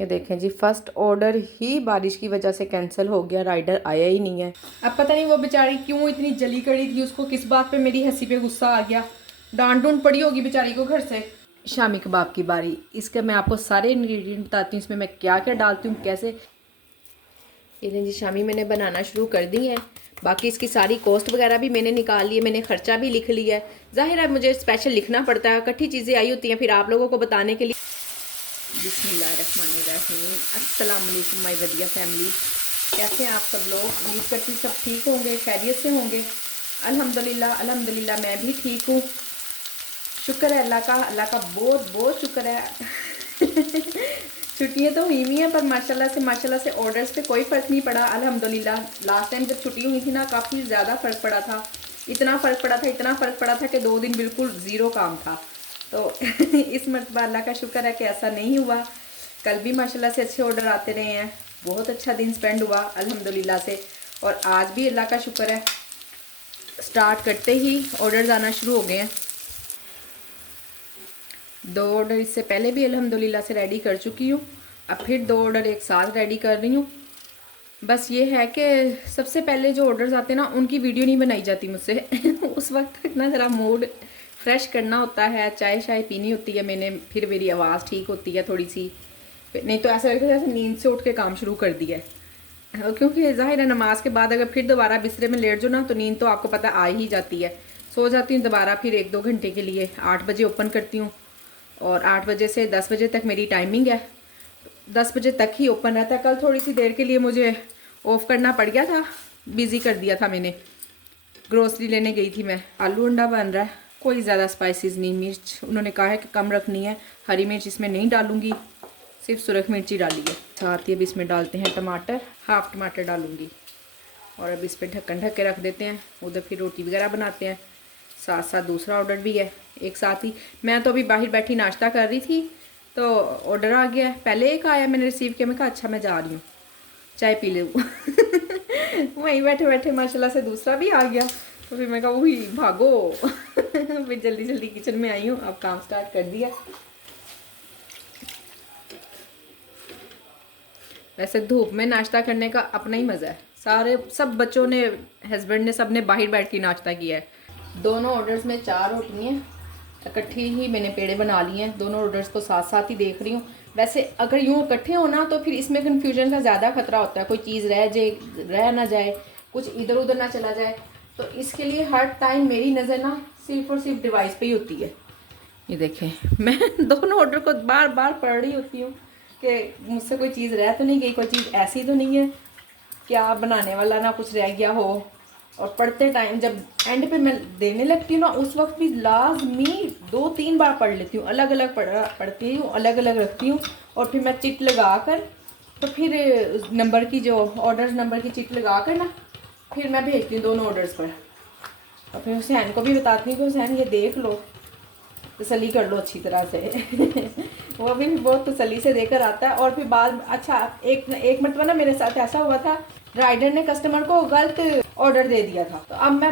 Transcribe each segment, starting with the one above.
ये देखें जी, first order ही बारिश की वजह से कैंसिल हो गया, राइडर आया ही नहीं है। अब पता नहीं वो बेचारी क्यों इतनी जली कड़ी थी, उसको किस बात पे मेरी हंसी पे गुस्सा आ गया, डांट डूंट पड़ी होगी बेचारी को घर से। शामी कबाब की बारी, इसके मैं आपको सारे इंग्रेडिएंट बताती हूँ, इसमें मैं क्या क्या डालती हूँ कैसे। ये जी शामी मैंने बनाना शुरू कर दी है। बाकी इसकी सारी कॉस्ट वगैरह भी मैंने निकाल ली है, मैंने खर्चा भी लिख लिया है। जाहिर है मुझे स्पेशल लिखना पड़ता है, इकट्ठी चीज़ें आई होती हैं फिर आप लोगों को बताने के लिए। बिस्मिल्लाहिर्रहमानिर्रहीम, अस्सलाम वालेकुम माय वदिया फैमिली। कैसे हैं आप सब लोग? उम्मीद करती सब ठीक होंगे, खैरियत से होंगे। अल्हम्दुलिल्लाह अल्हम्दुलिल्लाह मैं भी ठीक हूँ। शुक्र है अल्लाह का बहुत बहुत शुक्र है। छुट्टियाँ तो हुई हैं पर माशाल्लाह से ऑर्डर्स पे कोई फ़र्क नहीं पड़ा अल्हम्दुलिल्लाह। लास्ट टाइम जब छुट्टी हुई थी ना, काफ़ी ज़्यादा फ़र्क पड़ा था। इतना फ़र्क पड़ा था कि 2 दिन बिल्कुल ज़ीरो काम था। तो इस मरतबा अल्लाह का शुक्र है कि ऐसा नहीं हुआ। कल भी माशाल्लाह से अच्छे ऑर्डर आते रहे हैं, बहुत अच्छा दिन स्पेंड हुआ अल्हम्दुलिल्लाह से। और आज भी अल्लाह का शुक्र है, स्टार्ट करते ही ऑर्डर्स आना शुरू हो गए हैं। 2 ऑर्डर इससे पहले भी अल्हम्दुलिल्लाह से रेडी कर चुकी हूँ, अब फिर 2 ऑर्डर एक साथ रेडी कर रही हूँ। बस ये है कि सबसे पहले जो ऑर्डर्स आते हैं ना, उनकी वीडियो नहीं बनाई जाती मुझसे। उस वक्त तक ना ज़रा मूड फ्रेश करना होता है, चाय शाय पीनी होती है मैंने, फिर मेरी आवाज़ ठीक होती है थोड़ी सी। नहीं तो ऐसा लगता है जैसे नींद से उठ के काम शुरू कर दिया है, क्योंकि ज़ाहिर है नमाज के बाद अगर फिर दोबारा बिस्तरे में लेट जाओ ना, तो नींद तो आपको पता आ ही जाती है। सो जाती हूँ दोबारा फिर 1-2 घंटे के लिए। 8 बजे ओपन करती हूँ और 8 बजे से 10 बजे तक मेरी टाइमिंग है। 10 बजे तक ही ओपन रहता है। कल थोड़ी सी देर के लिए मुझे ऑफ़ करना पड़ गया था, बिज़ी कर दिया था मैंने। ग्रोसरी लेने गई थी मैं। आलू अंडा बन रहा है, कोई ज़्यादा स्पाइसेस नहीं, मिर्च उन्होंने कहा है कि कम रखनी है, हरी मिर्च इसमें नहीं डालूंगी, सिर्फ सुरख मिर्ची डाली है। साथ ही अब इसमें डालते हैं टमाटर, हाफ टमाटर डालूंगी। और अब इस पर ढक्कन ढक के रख देते हैं, उधर फिर रोटी वगैरह बनाते हैं। साथ साथ दूसरा ऑर्डर भी है एक साथ ही। मैं तो अभी बाहर बैठी नाश्ता कर रही थी तो ऑर्डर आ गया। पहले एक आया, मैंने रिसीव किया, मैं कहा अच्छा मैं जा रही हूँ चाय पी लूँ। वहीं बैठे बैठे माशाल्लाह से दूसरा भी आ गया, तो फिर मैं कहा वही भागो। फिर जल्दी जल्दी किचन में आई हूँ, अब काम स्टार्ट कर दिया। वैसे धूप में नाश्ता करने का अपना ही मज़ा है। सब बच्चों ने, हस्बैंड ने, सब ने बाहर बैठ के नाश्ता किया है। दोनों ऑर्डर्स में 4 रोटियाँ इकट्ठी ही मैंने पेड़े बना लिए हैं। दोनों ऑर्डर्स को साथ साथ ही देख रही हूँ। वैसे अगर यूँ इकट्ठे हो ना तो फिर इसमें कन्फ्यूजन का ज़्यादा खतरा होता है, कोई चीज़ रह ना जाए, कुछ इधर उधर ना चला जाए। तो इसके लिए हर टाइम मेरी नज़र ना सिर्फ और सिर्फ डिवाइस पे ही होती है। ये देखें, मैं दोनों ऑर्डर को बार बार पढ़ रही होती हूँ कि मुझसे कोई चीज़ रह तो नहीं गई, कोई चीज़ ऐसी तो नहीं है क्या बनाने वाला ना कुछ रह गया हो। और पढ़ते टाइम जब एंड पे मैं देने लगती हूँ ना, उस वक्त भी लाजमी 2-3 बार पढ़ लेती हूँ, अलग अलग पढ़ती हूँ, अलग अलग रखती हूँ। और फिर मैं चिट लगा कर, तो फिर नंबर की जो ऑर्डर्स नंबर की चिट लगा कर ना, फिर मैं भेजती हूँ दोनों ऑर्डर्स पर। और फिर हुसैन को भी बताती हूँ कि हुसैन ये देख लो, तसल्ली कर लो अच्छी तरह से। वो भी बहुत तसल्ली से देकर आता है। और फिर बाद अच्छा एक मरतबा ना मेरे साथ ऐसा हुआ था, राइडर ने कस्टमर को गलत ऑर्डर दे दिया था। तो अब मैं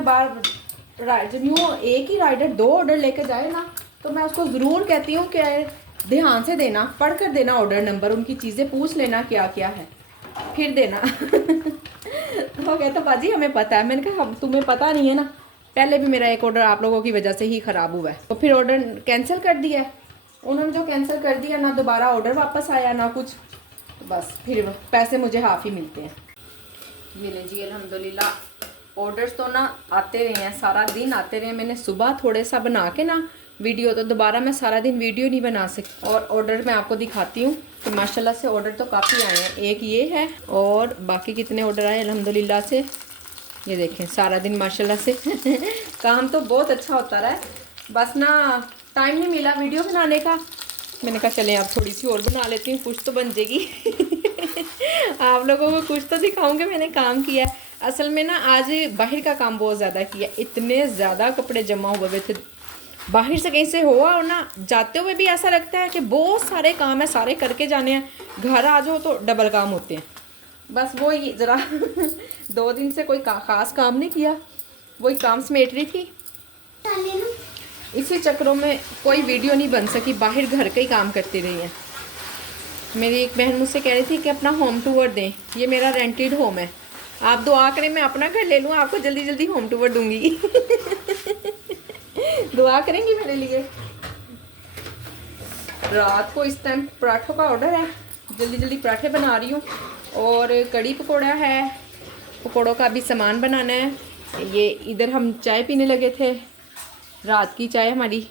जब यूँ एक ही राइडर 2 ऑर्डर लेकर जाए ना, तो मैं उसको ज़रूर कहती हूँ कि ध्यान से देना, पढ़ कर देना ऑर्डर नंबर, उनकी चीज़ें पूछ लेना क्या क्या है, फिर देना। वो कहता बाजी हमें पता है। मैंने कहा तुम्हें पता नहीं है ना, पहले भी मेरा एक ऑर्डर आप लोगों की वजह से ही ख़राब हुआ है। तो फिर ऑर्डर कैंसिल कर दिया है उन्होंने। जो कैंसिल कर दिया ना, दोबारा ऑर्डर वापस आया ना कुछ, तो बस फिर पैसे मुझे हाफ ही मिलते हैं। मिले जी अल्हम्दुलिल्लाह। ऑर्डर्स तो ना आते रहे हैं, सारा दिन आते रहे। मैंने सुबह थोड़े सा बना के ना वीडियो, तो दोबारा मैं सारा दिन वीडियो नहीं बना सकती। और ऑर्डर मैं आपको दिखाती हूँ कि माशाल्लाह से ऑर्डर तो काफ़ी आए हैं। एक ये है और बाकी कितने ऑर्डर आए अल्हम्दुलिल्लाह से, ये देखें। सारा दिन माशाल्लाह से काम तो बहुत अच्छा होता रहा है, बस ना टाइम नहीं मिला वीडियो बनाने का। मैंने कहा चलें अब थोड़ी सी और बना लेती हूँ, कुछ तो बन जाएगी। आप लोगों को कुछ तो दिखाऊंगे मैंने काम किया है। असल में ना आज बाहर का काम बहुत ज़्यादा किया, इतने ज़्यादा कपड़े जमा हुए थे। बाहर से कहीं से हुआ और ना जाते हुए भी ऐसा लगता है कि बहुत सारे काम है, सारे करके जाने हैं। घर आ जाओ तो डबल काम होते हैं। बस वो ही ज़रा 2 दिन से कोई ख़ास काम नहीं किया, वही काम समेट रही थी। इसी चक्रों में कोई वीडियो नहीं बन सकी, बाहर घर के ही काम करती रही है। मेरी एक बहन मुझसे कह रही थी कि अपना होम टूर दें, ये मेरा रेंटेड होम है, आप दुआ करें मैं अपना घर ले लूँ, आपको जल्दी जल्दी होम टूर दूंगी। दुआ करेंगी मेरे लिए। रात को इस टाइम पराठों का ऑर्डर है, जल्दी जल्दी पराठे बना रही हूँ, और कड़ी पकौड़ा है, पकौड़ों का भी सामान बनाना है। ये इधर हम चाय पीने लगे थे, रात की चाय हमारी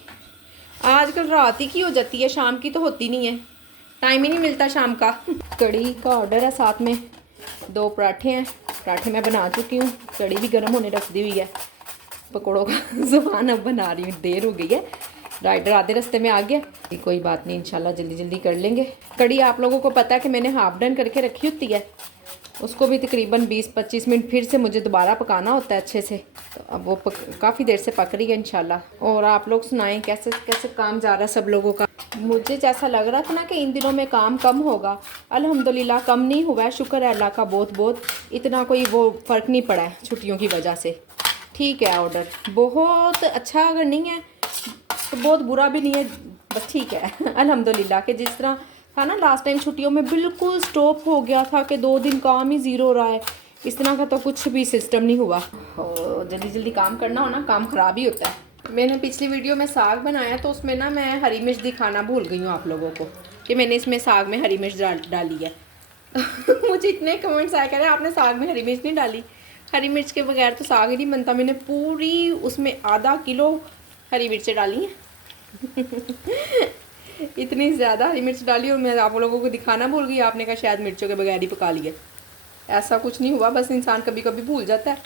आजकल रात ही की हो जाती है, शाम की तो होती नहीं है, टाइम ही नहीं मिलता शाम का। कड़ी का ऑर्डर है, साथ में 2 पराठे हैं, पराठे मैं बना चुकी हूँ, कड़ी भी गर्म होने रख दी हुई है, पकौड़ों का सामान अब बना रही हूँ, देर हो गई है, राइडर आधे रास्ते में आ गया, कोई बात नहीं, इंशाल्लाह जल्दी जल्दी कर लेंगे। कड़ी आप लोगों को पता है कि मैंने हाफ डन करके रखी होती है, उसको भी तकरीबन 20-25 मिनट फिर से मुझे दोबारा पकाना होता है अच्छे से, तो अब वो काफ़ी देर से पक रही है इंशाल्लाह। और आप लोग सुनाएं कैसे कैसे काम जा रहा है सब लोगों का। मुझे जैसा लग रहा था ना कि इन दिनों में काम कम होगा, अल्हम्दुलिल्लाह कम नहीं हुआ है, शुक्र है अल्लाह का, बहुत बहुत इतना कोई वो फ़र्क नहीं पड़ा है छुट्टियों की वजह से। ठीक है, ऑर्डर बहुत अच्छा अगर नहीं है तो बहुत बुरा भी नहीं है, बस ठीक है। अल्हम्दुलिल्लाह कि जिस तरह था ना लास्ट टाइम छुट्टियों में बिल्कुल स्टॉप हो गया था कि 2 दिन काम ही ज़ीरो रहा है, इस तरह का तो कुछ भी सिस्टम नहीं हुआ। और जल्दी जल्दी काम करना हो ना, काम ख़राब ही होता है। मैंने पिछली वीडियो में साग बनाया तो उसमें ना मैं हरी मिर्च दिखाना भूल गई हूँ आप लोगों को कि मैंने इसमें साग में हरी मिर्च डाली है। मुझे इतने कमेंट्स आए कह रहे आपने साग में हरी मिर्च नहीं डाली, हरी मिर्च के बगैर तो साग ही नहीं बनता। मैंने पूरी उसमें आधा किलो हरी मिर्चें डाली हैं। इतनी ज़्यादा हरी मिर्च डाली और मैं आप लोगों को दिखाना भूल गई, आपने कहा शायद मिर्चों के बगैर ही पका लिया। ऐसा कुछ नहीं हुआ, बस इंसान कभी कभी भूल जाता है,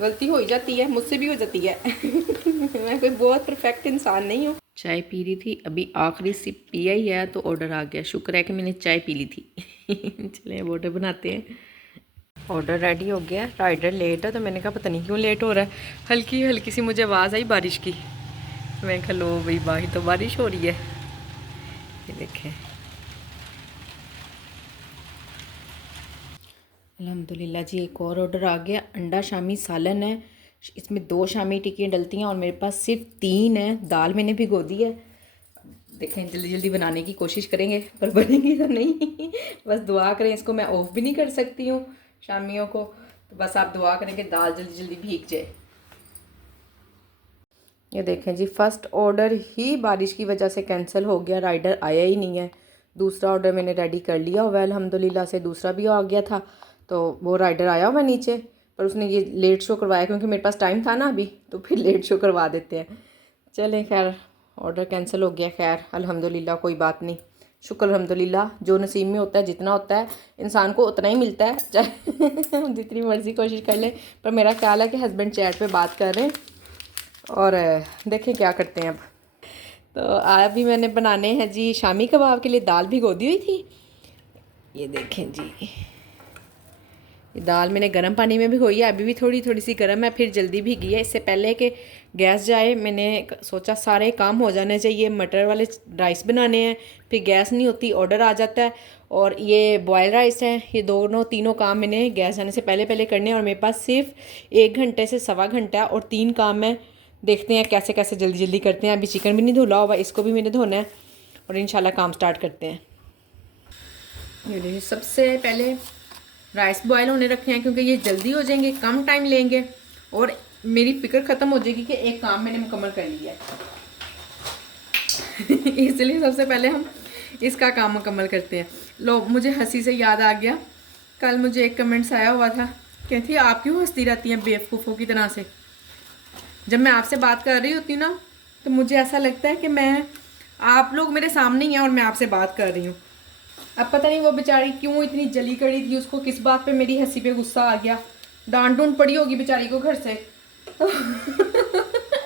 गलती हो ही जाती है, मुझसे भी हो जाती है। मैं कोई बहुत परफेक्ट इंसान नहीं हूँ। चाय पी रही थी, अभी आखिरी सिप पिया ही है तो ऑर्डर आ गया, शुक्र है कि मैंने चाय पी ली थी। चले अब ऑर्डर बनाते हैं। ऑर्डर रेडी हो गया, राइडर लेट है तो मैंने कहा पता नहीं क्यों लेट हो रहा है, हल्की हल्की सी मुझे आवाज़ आई बारिश की, मैं कहा लो भाई बाहर तो बारिश हो रही है। ये देखें, अल्हम्दुलिल्लाह जी एक और ऑर्डर आ गया, अंडा शामी सालन है, इसमें 2 शामी टिक्कियाँ डलती हैं और मेरे पास सिर्फ 3 है। दाल मैंने भिगो दी है, देखें जल्दी जल्दी बनाने की कोशिश करेंगे पर बनेंगी तो नहीं। बस दुआ करें, इसको मैं ऑफ भी नहीं कर सकती हूँ शामियों को, तो बस आप दुआ करें कि दाल जल्दी जल्दी भीग जाए। ये देखें जी, फर्स्ट ऑर्डर ही बारिश की वजह से कैंसिल हो गया, राइडर आया ही नहीं है। दूसरा ऑर्डर मैंने रेडी कर लिया हुआ है अल्हम्दुलिल्लाह से, दूसरा भी आ गया था तो वो राइडर आया हुआ नीचे, पर उसने ये लेट शो करवाया क्योंकि मेरे पास टाइम था ना अभी, तो फिर लेट शो करवा देते हैं। चलें खैर, ऑर्डर कैंसिल हो गया, खैर अल्हम्दुलिल्लाह कोई बात नहीं, शुक्र अल्हम्दुलिल्लाह, जो नसीब में होता है जितना होता है इंसान को उतना ही मिलता है, चाहे हम जितनी मर्ज़ी कोशिश कर लें। पर मेरा ख्याल है कि हस्बैंड चैट पे बात कर रहे हैं और देखें क्या करते हैं अब। तो अभी मैंने बनाने हैं जी शामी कबाब के लिए, दाल भिगो दी हुई थी, ये देखें जी, ये दाल मैंने गर्म पानी में भिगोई है, अभी भी थोड़ी थोड़ी सी गर्म है, फिर जल्दी भीगी है। इससे पहले कि गैस जाए मैंने सोचा सारे काम हो जाने चाहिए, मटर वाले राइस बनाने हैं, फिर गैस नहीं होती, ऑर्डर आ जाता है, और ये बॉयल राइस है, ये दोनों तीनों काम मैंने गैस जाने से पहले पहले करने हैं। और मेरे पास सिर्फ 1 घंटे से सवा घंटा और 3 काम है, देखते हैं कैसे कैसे जल्दी जल्दी करते हैं। अभी चिकन भी नहीं धुला हुआ, इसको भी मैंने धोना है और इंशाल्लाह काम स्टार्ट करते हैं। ये देखिए, सबसे पहले राइस बॉयल होने रखे हैं क्योंकि ये जल्दी हो जाएंगे, कम टाइम लेंगे और मेरी फिक्र ख़त्म हो जाएगी कि एक काम मैंने मुकम्मल कर लिया है। इसलिए सबसे पहले हम इसका काम मुकम्मल करते हैं। लो, मुझे हंसी से याद आ गया, कल मुझे एक कमेंट्स आया हुआ था, कहती है आप क्यों हंसती रहती हैं बेवकूफ़ों की तरह से। जब मैं आपसे बात कर रही होती हूँ ना तो मुझे ऐसा लगता है कि मैं, आप लोग मेरे सामने ही हैं और मैं आपसे बात कर रही हूँ। अब पता नहीं वो बेचारी क्यों इतनी जली कड़ी थी, उसको किस बात पे मेरी हंसी पे गुस्सा आ गया, डांट डूंट पड़ी होगी बेचारी को घर से।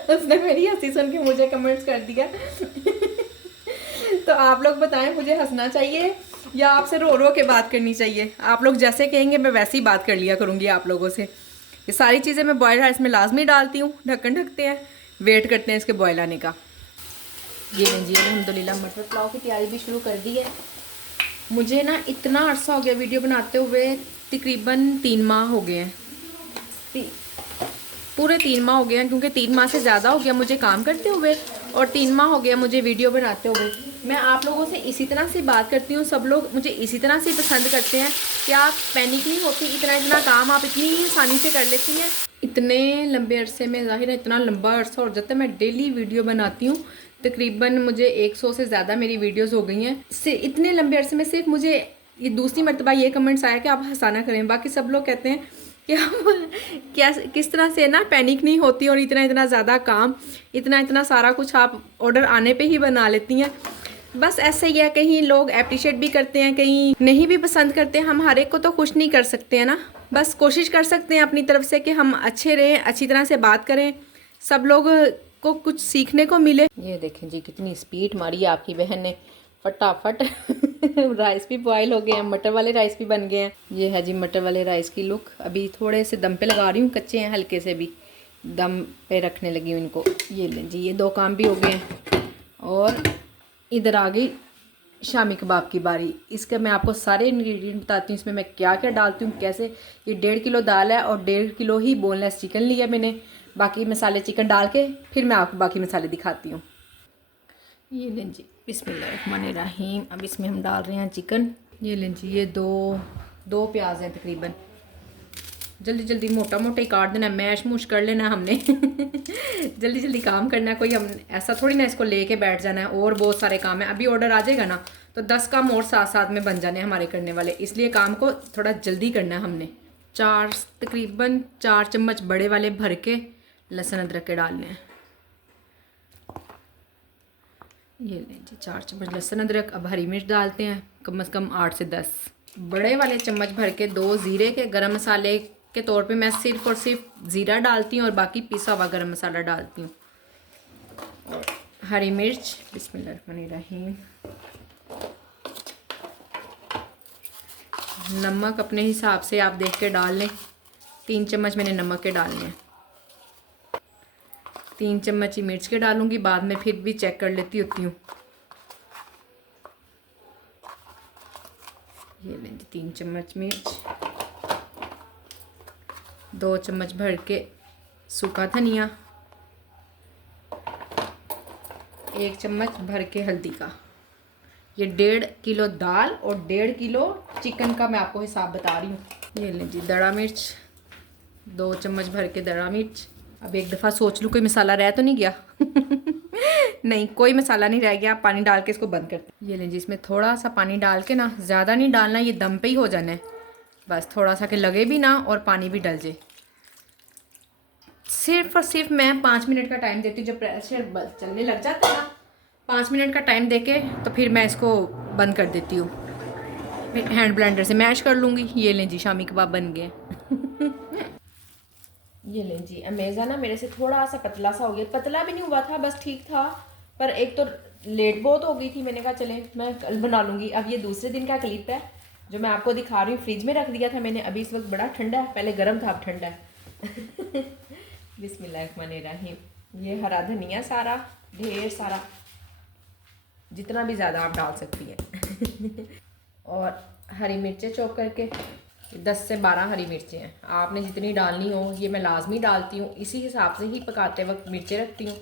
उसने मेरी हंसी सुन के मुझे कमेंट्स कर दिया। तो आप लोग बताएं, मुझे हंसना चाहिए या आपसे रो रो के बात करनी चाहिए? आप लोग जैसे कहेंगे मैं वैसे ही बात कर लिया करूँगी आप लोगों से। ये सारी चीज़ें मैं बॉयल राइस में लाजमी डालती हूँ, ढक्कन ढकते हैं, वेट करते हैं इसके बॉयल आने का। ये जी अल्हम्दुलिल्लाह मटर पुलाव की तैयारी भी शुरू कर दी है। मुझे ना इतना अरसा हो गया वीडियो बनाते हुए, तकरीबन 3 माह हो गए हैं, पूरे 3 माह हो गए हैं, क्योंकि 3 माह से ज़्यादा हो गया मुझे काम करते हुए और 3 माह हो गया मुझे वीडियो बनाते हुए। मैं आप लोगों से इसी तरह से बात करती हूँ, सब लोग मुझे इसी तरह से पसंद करते हैं कि आप पैनिक नहीं होती, इतना इतना काम आप इतनी आसानी से कर लेती हैं। इतने लंबे अरसे में, ज़ाहिर है इतना लंबा अरसा हो जाता है। मैं डेली वीडियो बनाती हूँ, तकरीबन मुझे 100 से ज़्यादा मेरी वीडियोज़ हो गई हैं। इतने लंबे अरसे में सिर्फ मुझे ये दूसरी मरतबा ये कमेंट्स आया कि आप हंसाना करें। बाकी सब लोग कहते हैं कि हम क्या किस तरह से ना पैनिक नहीं होती और इतना इतना ज़्यादा काम, इतना इतना सारा कुछ आप ऑर्डर आने पे ही बना लेती हैं। बस ऐसे ही है, कहीं लोग अप्रिशिएट भी करते हैं, कहीं नहीं भी पसंद करते हैं। हम हर एक को तो खुश नहीं कर सकते हैं ना, बस कोशिश कर सकते हैं अपनी तरफ से कि हम अच्छे रहें, अच्छी तरह से बात करें, सब लोग को कुछ सीखने को मिले। ये देखें जी कितनी स्पीड मारी है आपकी बहन ने, फटाफट राइस भी बॉयल हो गए हैं, मटर वाले राइस भी बन गए हैं। ये है जी मटर वाले राइस की लुक। अभी थोड़े से दम पे लगा रही हूँ, कच्चे हैं, हल्के से भी दम पे रखने लगी हूँ इनको। ये लें जी, ये 2 काम भी हो गए हैं। और इधर आ गई शामी कबाब की बारी। इसका मैं आपको सारे इंग्रेडिएंट बताती हूँ, इसमें मैं क्या क्या डालती हूँ, कैसे। ये 1.5 किलो दाल है और 1.5 किलो ही बोनलेस चिकन लिया मैंने। बाकी मसाले चिकन डाल के फिर मैं आपको बाकी मसाले दिखाती हूँ। ये लें जी, बिस्मिल्लाहिर्रहमानिर्रहीम। अब इसमें हम डाल रहे हैं चिकन। ये लें जी, ये दो प्याज हैं तकरीबन। जल्दी जल्दी मोटा मोटा ही काट देना, मैश मूश कर लेना हमने जल्दी जल्दी काम करना है, कोई हम ऐसा थोड़ी ना इसको लेके बैठ जाना है। और बहुत सारे काम है, अभी ऑर्डर आ जाएगा ना तो 10 काम और साथ साथ में बन जाने हमारे करने वाले, इसलिए काम को थोड़ा जल्दी करना है हमने। तकरीबन 4 चम्मच बड़े वाले भर के लहसुन अदरक के डालने हैं। ये लें जी 4 चम्मच लहसुन अदरक। अब हरी मिर्च डालते हैं कम से कम 8 से 10। बड़े वाले चम्मच भर के 2 ज़ीरे के। गरम मसाले के तौर पे मैं सिर्फ और सिर्फ ज़ीरा डालती हूँ और बाकी पिसा हुआ गरम मसाला डालती हूँ। और हरी मिर्च, बिस्मिल्लाहिर्रहमानिर्रहीम। नमक अपने हिसाब से आप देख के डाल लें। 3 चम्मच मैंने नमक के डालने हैं, 3 चम्मच ही मिर्च के डालूंगी, बाद में फिर भी चेक कर लेती होती हूँ। ये लें जी 3 चम्मच मिर्च, 2 चम्मच भर के सूखा धनिया, 1 चम्मच भर के हल्दी का। ये 1.5 किलो दाल और 1.5 किलो चिकन का मैं आपको हिसाब बता रही हूँ। ये लें जी दड़ा मिर्च, 2 चम्मच भर के दड़ा मिर्च। अब एक दफ़ा सोच लूँ कोई मसाला रह तो नहीं गया नहीं, कोई मसाला नहीं रह गया। पानी डाल के इसको बंद करते हैं। ये लें जी, इसमें थोड़ा सा पानी डाल के ना, ज़्यादा नहीं डालना, ये दम पे ही हो जाना है बस, थोड़ा सा कि लगे भी ना और पानी भी डल जाए। सिर्फ और सिर्फ मैं 5 मिनट का टाइम देती हूँ। जब प्रेशर चलने लग जाता है ना, 5 मिनट का टाइम देके तो फिर मैं इसको बंद कर देती हूँ। फिर हैंड ब्लेंडर से मैश कर लूँगी। ये लें जी शामी कबाब बन गए ये लें जी, अमेज़ा ना मेरे से थोड़ा सा पतला सा हो गया, पतला भी नहीं हुआ था, बस ठीक था, पर एक तो लेट बहुत हो गई थी। मैंने कहा चले मैं कल बना लूँगी। अब ये दूसरे दिन का क्लिप है जो मैं आपको दिखा रही हूँ। फ्रिज में रख दिया था मैंने, अभी इस वक्त बड़ा ठंडा है, पहले गर्म था अब ठंडा है बिस्मिल्लाहिर्रहमानिर्रहीम। ये हरा धनिया सारा, ढेर सारा, जितना भी ज़्यादा आप डाल सकती हैं और हरी मिर्चें चॉप करके, 10 से 12 हरी मिर्चें हैं, आपने जितनी डालनी हो। ये मैं लाजमी डालती हूँ, इसी हिसाब से ही पकाते वक्त मिर्चें रखती हूँ।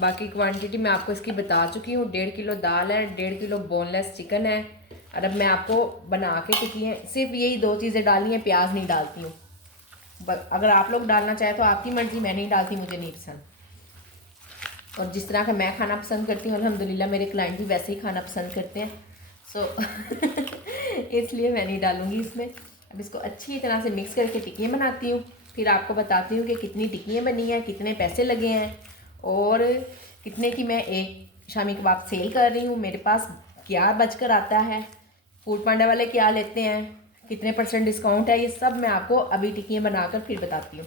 बाकी क्वांटिटी मैं आपको इसकी बता चुकी हूँ। 1.5 किलो दाल है, 1.5 किलो बोनलेस चिकन है। और अब मैं आपको बना के टिक्की सिर्फ यही 2 चीज़ें डालनी है, प्याज नहीं डालती हूँ। अगर आप लोग डालना चाहें तो आपकी मर्ज़ी, मैं नहीं डालती, मुझे नहीं पसंद। और जिस तरह का मैं खाना पसंद करती हूँ अल्हम्दुलिल्लाह मेरे क्लाइंट भी वैसे ही खाना पसंद करते हैं, सो इसलिए मैं नहीं डालूँगी इसमें। अब इसको अच्छी तरह से मिक्स करके टिक्कियाँ बनाती हूँ, फिर आपको बताती हूँ कि कितनी टिक्कियाँ बनी हैं, कितने पैसे लगे हैं और कितने की मैं एक शामी कबाब सेल कर रही हूँ। मेरे पास क्या बचकर आता है, फूड पांडा वाले क्या लेते हैं, कितने % डिस्काउंट है, ये सब मैं आपको अभी टिक्कियाँ बनाकर फिर बताती हूँ।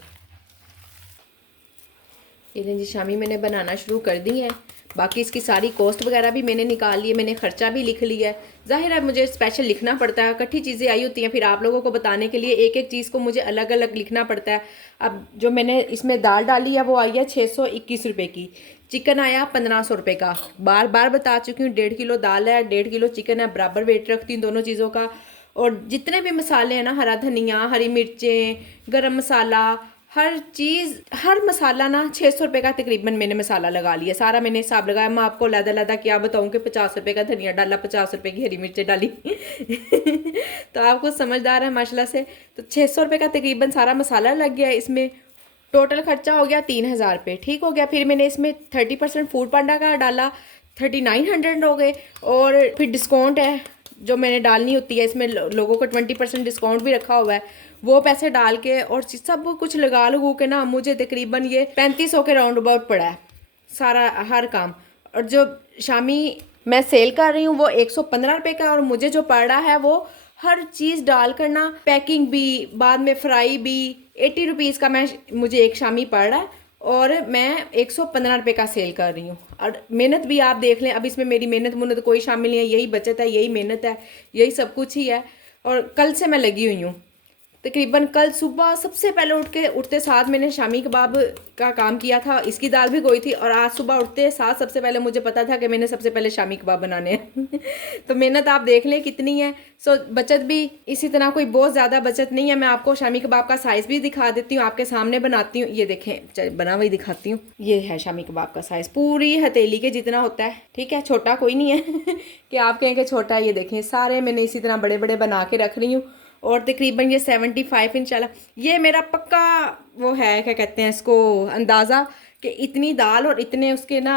ये जी शामी मैंने बनाना शुरू कर दी है। बाकी इसकी सारी कॉस्ट वगैरह भी मैंने निकाल ली है, मैंने ख़र्चा भी लिख लिया है। ज़ाहिर है मुझे स्पेशल लिखना पड़ता है, इकट्ठी चीज़ें आई होती हैं, फिर आप लोगों को बताने के लिए एक एक चीज़ को मुझे अलग अलग लिखना पड़ता है। अब जो मैंने इसमें दाल डाली है वो आई है 621 रुपये की, चिकन आया 1500 रुपये का। बार बार बता चुकी हूँ 1.5 किलो दाल है, 1.5 किलो चिकन है, बराबर वेट रखती हूँ दोनों चीज़ों का। और जितने भी मसाले हैं ना, हरा धनिया, हरी मिर्चें, गरम मसाला, हर चीज़, हर मसाला ना 600 रुपये का तकरीबन मैंने मसाला लगा लिया, सारा मैंने हिसाब लगाया। मैं आपको लदा क्या बताऊँ कि 50 रुपये का धनिया डाला, 50 रुपये की हरी मिर्चें डाली तो आपको समझदार है माशाल्लाह से। तो 600 रुपये का तकरीबन सारा मसाला लग गया इसमें। टोटल खर्चा हो गया 3000 रुपये, ठीक हो गया। फिर मैंने इसमें 30% फूड पांडा का डाला, 3900 हो गए। और फिर डिस्काउंट है जो मैंने डालनी होती है इसमें, लोगों को 20% डिस्काउंट भी रखा हुआ है, वो पैसे डाल के और सब कुछ लगा लगू के ना मुझे तकरीबन ये 3500 के राउंड अबाउट पड़ा है सारा हर काम। और जो शामी मैं सेल कर रही हूँ वो 115 रुपये का, और मुझे जो पड़ रहा है वो हर चीज़ डाल कर ना, पैकिंग भी, बाद में फ्राई भी, 80 रुपीज़ का मुझे एक शामी पड़ रहा है, और मैं 115 रुपये का सेल कर रही हूँ। और मेहनत भी आप देख लें, अब इसमें मेरी मेहनत कोई शामिल नहीं है, यही बचत है, यही मेहनत है, यही सब कुछ ही है। और कल से मैं लगी हुई हूँ, तकरीबन कल सुबह सबसे पहले उठते साथ मैंने शामी कबाब का काम किया था, इसकी दाल भी गोई थी। और आज सुबह उठते साथ सबसे पहले मुझे पता था कि मैंने सबसे पहले शामी कबाब बनाने हैं तो मेहनत आप देख लें कितनी है। सो बचत भी इसी तरह कोई बहुत ज़्यादा बचत नहीं है। मैं आपको शामी कबाब का साइज़ भी दिखा देती हूँ, आपके सामने बनाती हूँ, ये देखें बना हुई दिखाती हूँ। ये है शामी कबाब का साइज़, पूरी हथेली के जितना होता है, ठीक है, छोटा कोई नहीं है कि आप कहें कि छोटा। ये देखें सारे मैंने इसी तरह बड़े बड़े बना के रख रही हूँ। और तकरीबन ये 75 इंशाल्लाह, ये मेरा पक्का वो है, क्या कहते हैं इसको, अंदाज़ा कि इतनी दाल और इतने उसके ना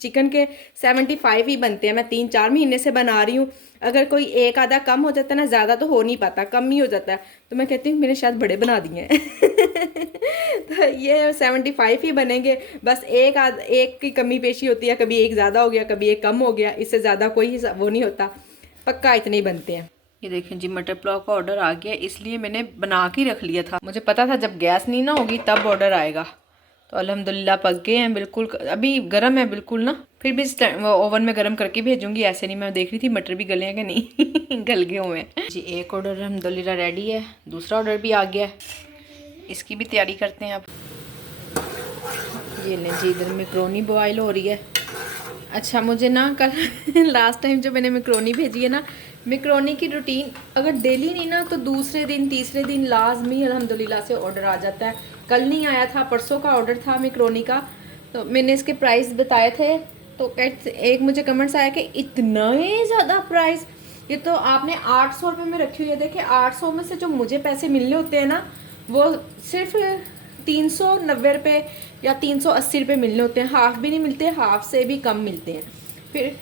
चिकन के 75 ही बनते हैं। मैं 3-4 महीने से बना रही हूँ। अगर कोई एक आधा कम हो जाता है ना, ज़्यादा तो हो नहीं पाता, कम ही हो जाता है, तो मैं कहती हूँ मैंने शायद बड़े बना दिए हैं तो ये 75 ही बनेंगे, बस एक की कमी पेशी होती है, कभी एक ज़्यादा हो गया, कभी एक कम हो गया, इससे ज़्यादा कोई वो नहीं होता, पक्का इतने ही बनते हैं। ये देखें जी, मटर पुलाव का ऑर्डर आ गया, इसलिए मैंने बना के रख लिया था, मुझे पता था जब गैस नहीं ना होगी तब ऑर्डर आएगा। तो अल्हम्दुलिल्लाह पक गए हैं बिल्कुल, अभी गर्म है बिल्कुल ना, फिर भी ओवन में गर्म करके भेजूंगी, ऐसे नहीं। मैं देख रही थी मटर भी गले हैं कि नहीं गल गए हुए हैं जी। एक ऑर्डर अल्हम्दुलिल्लाह रेडी है, दूसरा ऑर्डर भी आ गया है, इसकी भी तैयारी करते हैं अब। ये लें जी, इधर मैकरोनी बॉयल हो रही है। अच्छा, मुझे ना कल लास्ट टाइम जो मैंने मैकरोनी भेजी है ना, मैकरोनी की रूटीन अगर डेली नहीं ना तो दूसरे दिन तीसरे दिन लाजमी अल्हम्दुलिल्लाह से ऑर्डर आ जाता है। कल नहीं आया था, परसों का ऑर्डर था मैकरोनी का, तो मैंने इसके प्राइस बताए थे, तो एक मुझे कमेंट्स आया कि इतना ही ज़्यादा प्राइस, ये तो आपने 800 रुपये में रखी हुई है। देखिए 800 में से जो मुझे पैसे मिलने होते हैं ना, वो सिर्फ 390 रुपये या 380 रुपये मिलने होते हैं, हाफ भी नहीं मिलते, हाफ से भी कम मिलते हैं। फिर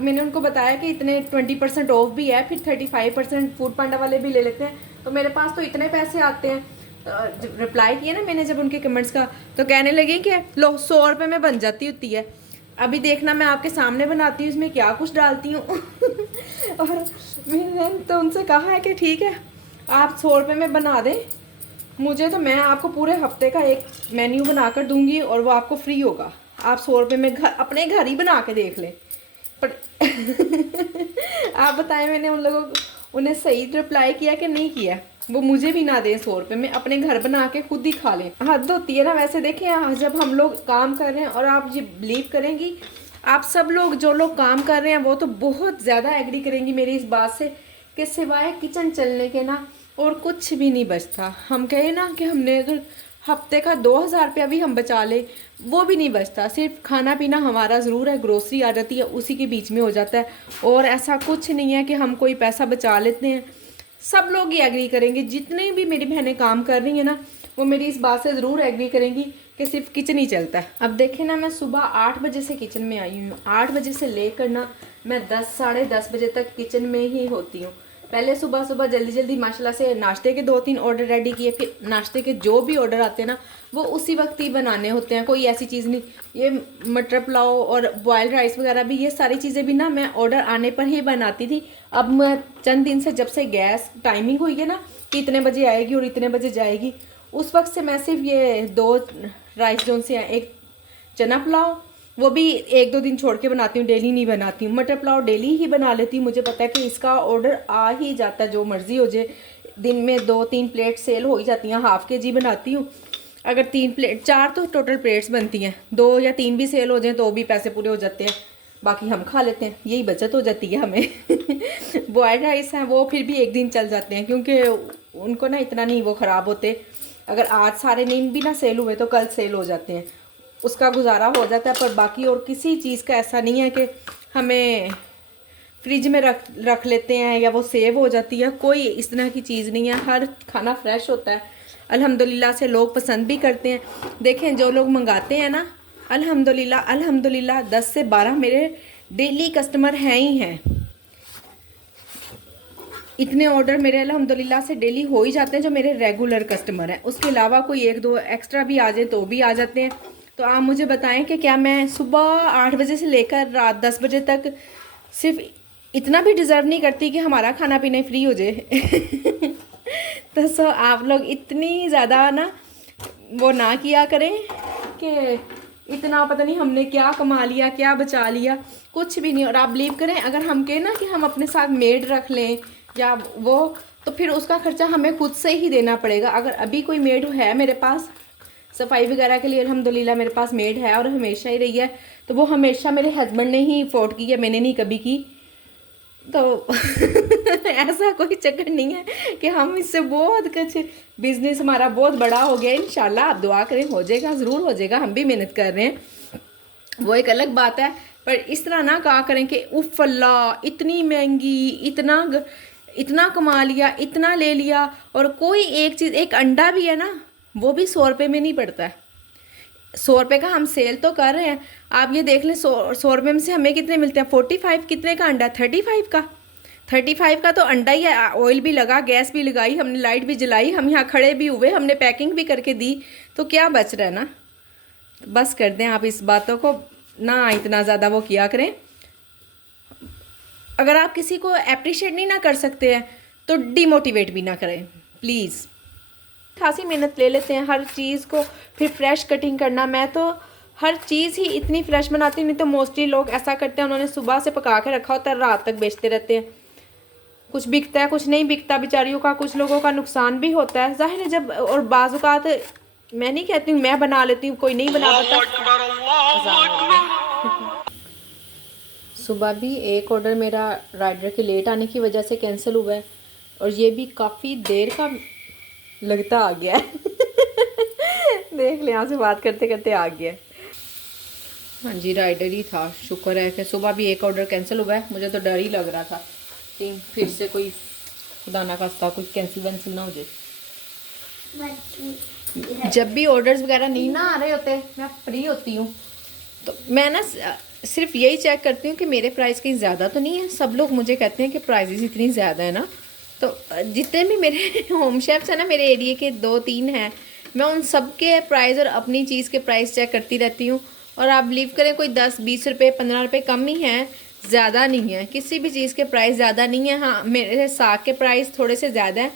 मैंने उनको बताया कि इतने 20% ऑफ भी है, फिर 35% फूड पांडा वाले भी ले लेते हैं, तो मेरे पास तो इतने पैसे आते हैं। जब रिप्लाई किया ना मैंने जब उनके कमेंट्स का, तो कहने लगे कि लो 100 रुपये में बन जाती होती है। अभी देखना मैं आपके सामने बनाती हूँ, इसमें क्या कुछ डालती हूँ और मैंने तो उनसे कहा है कि ठीक है आप 100 रुपये में बना दें मुझे, तो मैं आपको पूरे हफ्ते का एक मेन्यू बना कर दूँगी और वो आपको फ्री होगा। आप 100 रुपये में अपने घर ही बना के देख लें। पर आप बताएं मैंने उन्हें सही रिप्लाई किया कि नहीं किया? वो मुझे भी ना दें 100 रुपये में, अपने घर बना के खुद ही खा लें। हद होती है ना। वैसे देखें जब हम लोग काम कर रहे हैं, और आप ये बिलीव करेंगी, आप सब लोग जो लोग काम कर रहे हैं वो तो बहुत ज़्यादा एग्री करेंगी मेरी इस बात से कि सिवाय किचन चलने के ना और कुछ भी नहीं बचता। हम कहें ना कि हमने अगर हफ्ते का 2000 रुपया भी हम बचा ले, वो भी नहीं बचता। सिर्फ खाना पीना हमारा ज़रूर है, ग्रोसरी आ जाती है, उसी के बीच में हो जाता है, और ऐसा कुछ नहीं है कि हम कोई पैसा बचा लेते हैं। सब लोग ये एग्री करेंगे, जितने भी मेरी बहनें काम कर रही हैं ना, वो मेरी इस बात से ज़रूर एग्री करेंगी कि सिर्फ किचन ही चलता है। अब देखें ना, मैं सुबह 8 बजे से किचन में आई हूँ। 8 बजे से लेकर ना मैं 10 साढ़े 10 बजे तक किचन में ही होती हूँ। पहले सुबह सुबह जल्दी जल्दी माशाल्लाह से नाश्ते के 2-3 ऑर्डर रेडी किए, फिर नाश्ते के जो भी ऑर्डर आते हैं ना वो उसी वक्त ही बनाने होते हैं, कोई ऐसी चीज़ नहीं। ये मटर पुलाव और बॉयल्ड राइस वगैरह भी, ये सारी चीज़ें भी ना मैं ऑर्डर आने पर ही बनाती थी। अब मैं चंद दिन से जब से गैस टाइमिंग हुई है ना कि इतने बजे आएगी और इतने बजे जाएगी, उस वक्त से मैं सिर्फ ये 2 राइस जोन से हैं, एक चना पुलाव, वो भी 1-2 दिन छोड़ के बनाती हूँ, डेली नहीं बनाती हूँ। मटर पुलाव डेली ही बना लेती हूँ, मुझे पता है कि इसका ऑर्डर आ ही जाता है, जो मर्ज़ी हो जाए। दिन में 2-3 प्लेट सेल हो ही जाती हैं। हाफ़ के जी बनाती हूँ, अगर 3 प्लेट 4 तो टोटल प्लेट्स बनती हैं, 2 या 3 भी सेल हो जाए तो भी पैसे पूरे हो जाते हैं, बाकी हम खा लेते हैं, यही बचत हो जाती है हमें। बॉयल्ड राइस हैं वो फिर भी 1 दिन चल जाते हैं, क्योंकि उनको ना इतना नहीं वो ख़राब होते, अगर आज सारे नीम भी ना सेल हुए तो कल सेल हो जाते हैं, उसका गुजारा हो जाता है। पर बाकी और किसी चीज़ का ऐसा नहीं है कि हमें फ्रिज में रख लेते हैं या वो सेव हो जाती है, कोई इस तरह की चीज़ नहीं है। हर खाना फ्रेश होता है अल्हम्दुलिल्लाह से, लोग पसंद भी करते हैं। देखें जो लोग मंगाते हैं ना, अल्हम्दुलिल्लाह अल्हम्दुलिल्लाह 10 से 12 मेरे डेली कस्टमर हैं ही हैं। इतने ऑर्डर मेरे अल्हम्दुलिल्लाह से डेली हो ही जाते हैं जो मेरे रेगुलर कस्टमर हैं। उसके अलावा कोई एक दो एक्स्ट्रा भी आ जाए तो भी आ जाते हैं। तो आप मुझे बताएं कि क्या मैं सुबह 8 बजे से लेकर रात 10 बजे तक सिर्फ इतना भी डिज़र्व नहीं करती कि हमारा खाना पीना फ्री हो जाए। तो आप लोग इतनी ज़्यादा ना वो ना किया करें कि इतना पता नहीं हमने क्या कमा लिया क्या बचा लिया, कुछ भी नहीं। और आप बिलीव करें, अगर हम कहें ना कि हम अपने साथ मेड रख लें या वो, तो फिर उसका खर्चा हमें खुद से ही देना पड़ेगा। अगर अभी कोई मेड है मेरे पास सफाई वगैरह के लिए, अल्हम्दुलिल्लाह मेरे पास मेड है और हमेशा ही रही है, तो वो हमेशा मेरे हस्बैंड ने ही अफोर्ड की है, मैंने नहीं कभी की। तो ऐसा कोई चक्कर नहीं है कि हम इससे बहुत कुछ, बिजनेस हमारा बहुत बड़ा हो गया। इंशाल्लाह आप दुआ करें, हो जाएगा, ज़रूर हो जाएगा। हम भी मेहनत कर रहे हैं, वो एक अलग बात है। पर इस तरह ना कहा करें कि उफ अल्लाह इतनी महंगी, इतना कमा लिया, इतना ले लिया। और कोई एक चीज़, एक अंडा भी है ना, वो भी 100 रुपये में नहीं पड़ता है। 100 रुपये का हम सेल तो कर रहे हैं, आप ये देख लें 100 रुपये में से हमें कितने मिलते हैं? 45। कितने का अंडा? 35 का। 35 का तो अंडा ही है। ऑयल भी लगा, गैस भी लगाई, हमने लाइट भी जलाई, हम यहाँ खड़े भी हुए, हमने पैकिंग भी करके दी, तो क्या बच रहा है ना। बस कर दें आप इस बातों को ना इतना ज़्यादा वो किया करें। अगर आप किसी को अप्रिशिएट नहीं ना कर सकते हैं तो डिमोटिवेट भी ना करें प्लीज़। खासी मेहनत ले लेते हैं हर चीज़ को, फिर फ्रेश कटिंग करना। मैं तो हर चीज़ ही इतनी फ्रेश बनाती हूँ, नहीं तो मोस्टली लोग ऐसा करते हैं, उन्होंने सुबह से पका के रखा होता है, रात तक बेचते रहते हैं। कुछ बिकता है, कुछ नहीं बिकता बेचारियों का, कुछ लोगों का नुकसान भी होता है, जाहिर है। जब और बाज़-औक़ात मैं नहीं कहती हूँ मैं बना लेती हूँ, कोई नहीं बना पाता। सुबह भी एक ऑर्डर मेरा राइडर के लेट आने की वजह से कैंसिल हुआ है, और ये भी काफ़ी देर का लगता आ गया है। देख ले, यहाँ से बात करते करते आ गया। हाँ जी, राइडर ही था, शुक्र है कि सुबह भी एक ऑर्डर कैंसिल हुआ है। मुझे तो डर ही लग रहा था कि फिर से कोई खुदा ना खास्ता कोई कैंसिल वैंसिल ना हो जाए। जब भी ऑर्डर्स वगैरह नहीं ना आ रहे होते, मैं फ्री होती हूँ, तो मैं ना सिर्फ यही चेक करती हूँ कि मेरे प्राइस कहीं ज़्यादा तो नहीं है। सब लोग मुझे कहते हैं कि प्राइसेस इतनी ज़्यादा है ना, तो जितने भी मेरे होम शेफ्स हैं ना, मेरे एरिया के 2-3 हैं, मैं उन सब के प्राइस और अपनी चीज़ के प्राइस चेक करती रहती हूँ। और आप बिलीव करें, कोई 10-20 रुपये 15 रुपये कम ही हैं, ज़्यादा नहीं है। किसी भी चीज़ के प्राइस ज़्यादा नहीं है। हाँ, मेरे साग के प्राइस थोड़े से ज़्यादा हैं,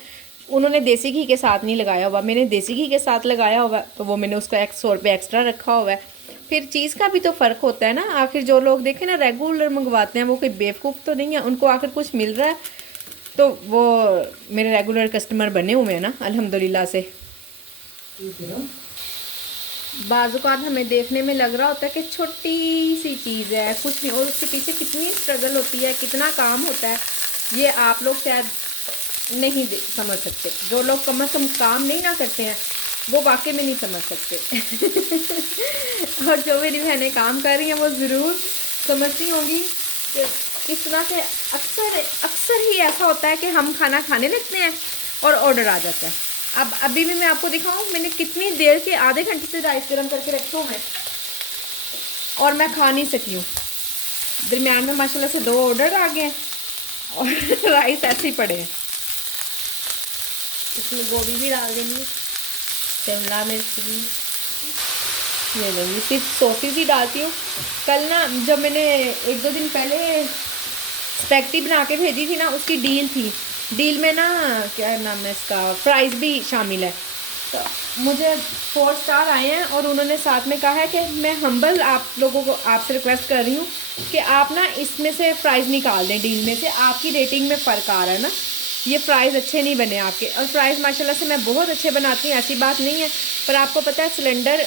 उन्होंने देसी घी के साथ नहीं लगाया हुआ, मैंने देसी घी के साथ लगाया हुआ, तो वो मैंने उसका 100 रुपये एक्स्ट्रा रखा हुआ है। फिर चीज़ का भी तो फ़र्क होता है ना। आखिर जो लोग देखें ना रेगुलर मंगवाते हैं, वो कोई बेवकूफ़ तो नहीं है, उनको आखिर कुछ मिल रहा है, तो वो मेरे रेगुलर कस्टमर बने हुए हैं ना अल्हम्दुलिल्लाह से। बाज़-औक़ात हमें देखने में लग रहा होता है कि छोटी सी चीज़ है, कुछ नहीं, और उसके पीछे कितनी स्ट्रगल होती है, कितना काम होता है, ये आप लोग शायद नहीं समझ सकते। जो लोग कम से कम काम नहीं ना करते हैं, वो वाकई में नहीं समझ सकते। और जो मेरी बहनें काम कर रही हैं, वो ज़रूर समझती होंगी कि किस तरह से अक्सर ही ऐसा होता है कि हम खाना खाने लगते हैं और ऑर्डर आ जाता है। अब अभी भी मैं आपको दिखाऊं, मैंने कितनी देर से, आधे घंटे से राइस गर्म करके रखे हुए हैं और मैं खा नहीं सकी हूँ। दरमियान में माशाल्लाह से 2 ऑर्डर आ गए और राइस ऐसे ही पड़े हैं। इसमें गोभी भी डाल देंगी, शिमला मिर्च भी ले लेंगी, सिर्फ सॉसेस ही डालती हूँ। कल ना जब मैंने 1-2 दिन पहले स्पैगेटी बना के भेजी थी ना, उसकी डील थी। डील में ना क्या नाम है इसका, प्राइस भी शामिल है। तो मुझे 4 स्टार आए हैं और उन्होंने साथ में कहा है कि मैं हम्बल आप लोगों को आपसे रिक्वेस्ट कर रही हूँ कि आप ना इसमें से प्राइस निकाल दें, डील में से। आपकी रेटिंग में फ़र्क आ रहा है ना, ये प्राइस अच्छे नहीं बने आपके। और प्राइस माशाल्लाह से मैं बहुत अच्छे बनाती हूँ, ऐसी बात नहीं है। पर आपको पता है सिलेंडर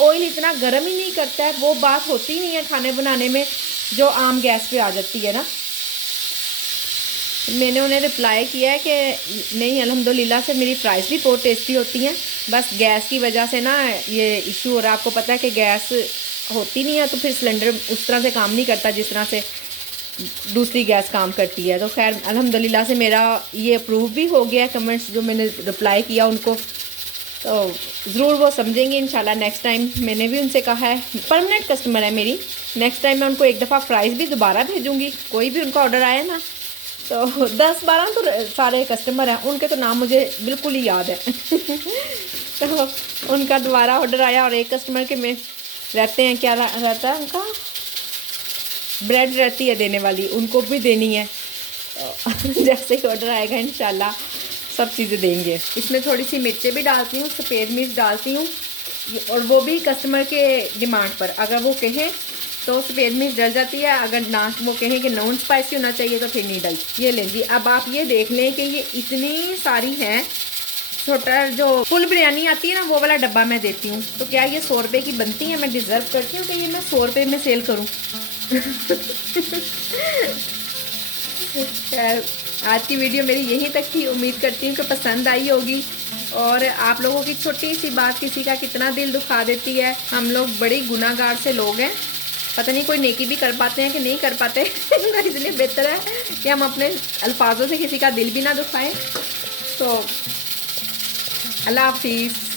ऑयल इतना गर्म ही नहीं करता है, वो बात होती नहीं है खाने बनाने में जो आम गैस पे आ जाती है ना। मैंने उन्हें रिप्लाई किया है कि नहीं, अल्हम्दुलिल्लाह से मेरी फ्राइज़ भी बहुत टेस्टी होती हैं, बस गैस की वजह से ना ये इशू हो रहा है। आपको पता है कि गैस होती नहीं है तो फिर सिलेंडर उस तरह से काम नहीं करता जिस तरह से दूसरी गैस काम करती है। तो खैर अल्हम्दुलिल्लाह से मेरा ये अप्रूव भी हो गया है, कमेंट्स जो मैंने रिप्लाई किया उनको, तो ज़रूर वो समझेंगे इंशाल्लाह नेक्स्ट टाइम। मैंने भी उनसे कहा है, परमानेंट कस्टमर है मेरी, नेक्स्ट टाइम मैं उनको एक दफ़ा फ्राइज़ भी दोबारा भेजूँगी। कोई भी उनका ऑर्डर आए ना, तो 10-12 तो सारे कस्टमर हैं, उनके तो नाम मुझे बिल्कुल ही याद है। तो उनका दोबारा ऑर्डर आया और एक कस्टमर के में रहते हैं, क्या रहता है उनका, ब्रेड रहती है देने वाली, उनको भी देनी है। तो जैसे ही ऑर्डर आएगा इंशाल्लाह सब चीज़ें देंगे। इसमें थोड़ी सी मिर्चें भी डालती हूँ, सफ़ेद मिर्च डालती हूँ, और वो भी कस्टमर के डिमांड पर। अगर वो कहें तो सफ़ेद मिर्च डल जाती है, अगर ना वो कहें कि नॉन स्पाइसी होना चाहिए तो फिर नहीं डलती। ये लें जी, अब आप ये देख लें कि ये इतनी सारी हैं। छोटा जो फुल बिरयानी आती है ना, वो वाला डब्बा मैं देती हूँ। तो क्या ये 100 रुपये की बनती है? मैं डिज़र्व करती हूँ कि ये मैं 100 रुपये में सेल करूँ? खैर आज की वीडियो मेरी यहीं तक थी। उम्मीद करती हूँ कि पसंद आई होगी, और आप लोगों की छोटी सी बात किसी का कितना दिल दुखा देती है। हम लोग बड़ी गुनाहगार से लोग हैं, पता नहीं कोई नेकी भी कर पाते हैं कि नहीं कर पाते। तो इसलिए बेहतर है कि हम अपने अल्फाजों से किसी का दिल भी ना दुखाएं। तो अल्लाह हाफिज़।